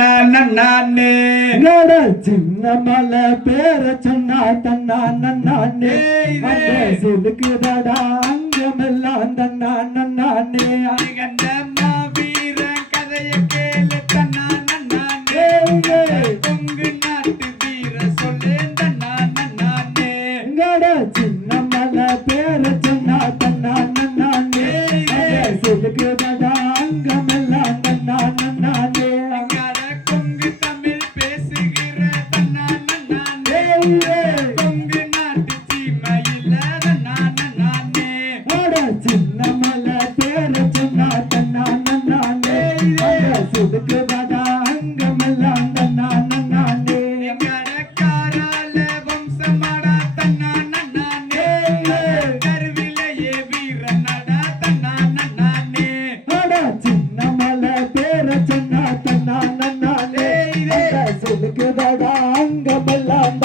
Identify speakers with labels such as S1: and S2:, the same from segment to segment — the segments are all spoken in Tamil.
S1: நானே
S2: என்னோட சின்ன மலை பேர சொன்னா தன்னா நன்னானே. சிலுக்குதடா அங்கமெல்லாம் தன்னா நன்னானே
S1: கண்ட மாவீர கதைய கேளு தன்னா நானே
S2: ஏய்.
S1: கொங்கு நாட்டு வீர சொல்லு தன்னா நானே
S2: என்னோட சின்ன மலை பேர சொன்னா தன்னா நன்னானே. சிலுக்குதடா அங்கமெல்லாம் தன்னா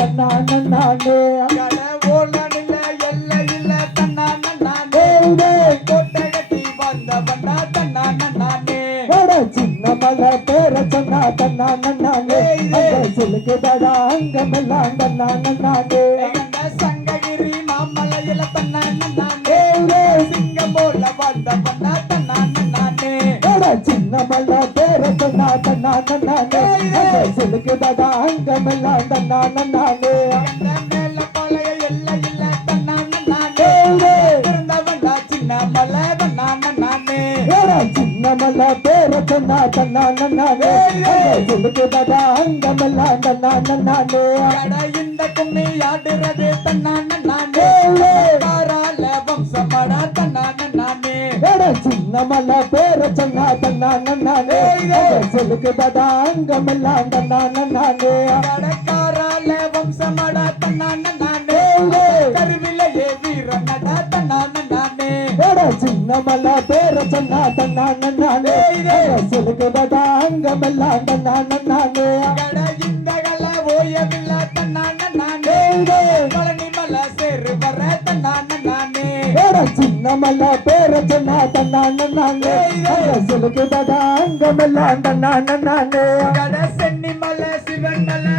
S1: தன்னா
S2: நன்னானே
S1: கட ஓலனில எல்லை இல்ல தன்னா நானே கோட்டை கட்டி வந்த பண்ணா தன்னா நானே
S2: அட சின்ன மலை பேர சொன்னா தன்னா நன்னானே அந்த சிலுக்குதடா அங்கமெல்லாம் தன்னா நன்னானே
S1: சங்ககிரி மாமலையில தன்னா சிங்கம் போல வந்த பண்ணா தன்னா
S2: சின்ன மலை பேர தன்னா நன்னானே அந்த சிலுக்குதடா அங்கமெல்லாம் தன்னா நன்னானே.
S1: சின்ன மலை தன்னா நானே
S2: ஏடா சின்ன மலை பேர சொன்னா தன்னா நன்னானே. சிலுக்குதடா அங்கமெல்லாம் தன்னா நன்னானே.
S1: இந்த கும்மி ஆடுறது தன்னான நானே காரால வம்சமடா
S2: ஏடா சின்ன மலை பேர சொன்னா தன்னா நன்னானே அந்த சிலுக்குதடா அங்கமெல்லாம் தன்னா நன்னானே
S1: கடக்காரால வம்சமடா தன்னான நானே கருவிலையே வீரனடா தன்னான நானே
S2: சின்ன மலை பேர சொன்னா தன்னா நன்னானே அந்த சிலுக்குதடா அங்கமெல்லாம் தன்னா நன்னானே
S1: இந்த கல ஓயவில்ல தன்னான நானே பழனி சேரு வர தன்னான
S2: ஏடா சின்ன மலை பேர சொன்னா தன்னா நன்னானே அந்த அங்கமெல்லாம் தன்னா
S1: சென்னி சிவன் நானே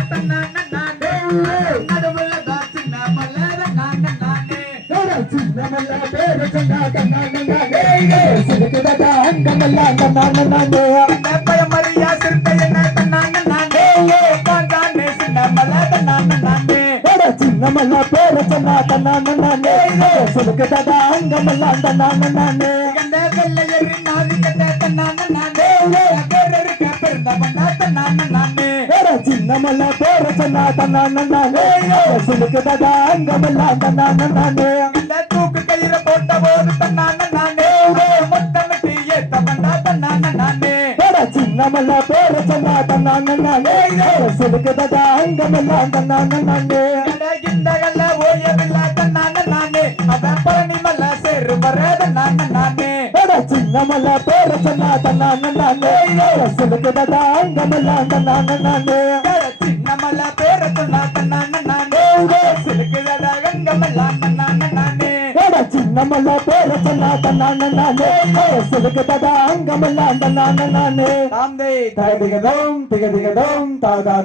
S1: நடுவுல தான்
S2: பேர சொன்னா அங்கமெல்லாம்
S1: மலை
S2: பேர சொன்னா தன்னா நன்னானே சிலுக்குதடா அங்கமெல்லாம் தன்னா நன்னானே
S1: கண்ட வெள்ளையரி நாதி கண்ட
S2: பேர சொன்னா தன்னா நன்னானே சிலுக்குதடா அங்கமெல்லாம் தன்னா நன்னானே
S1: கண்ட தூக்கு கயிற போட்ட போது தன்னான நானே மொத்தமிட்டு ஏத்தவனா தன்னான நானே
S2: ஏடா சின்ன மலை பேர சொன்னா தன்னா நன்னானே சிலுக்குதடா அங்கமெல்லாம் தன்னா நன்னானே
S1: மல்ல சேரு நானே.
S2: ஏடா பேர சொன்னா தன்னா நன்னானே சிலுக்குதடா அங்கமெல்லாம் தன்னா நன்னானே
S1: கட பேர சொன்னா தன்னான நானே சிலுக்குதடா கங்கமெல்லாம் தன்னான நானே
S2: ஏடா பேர திகதிகதம் தாதா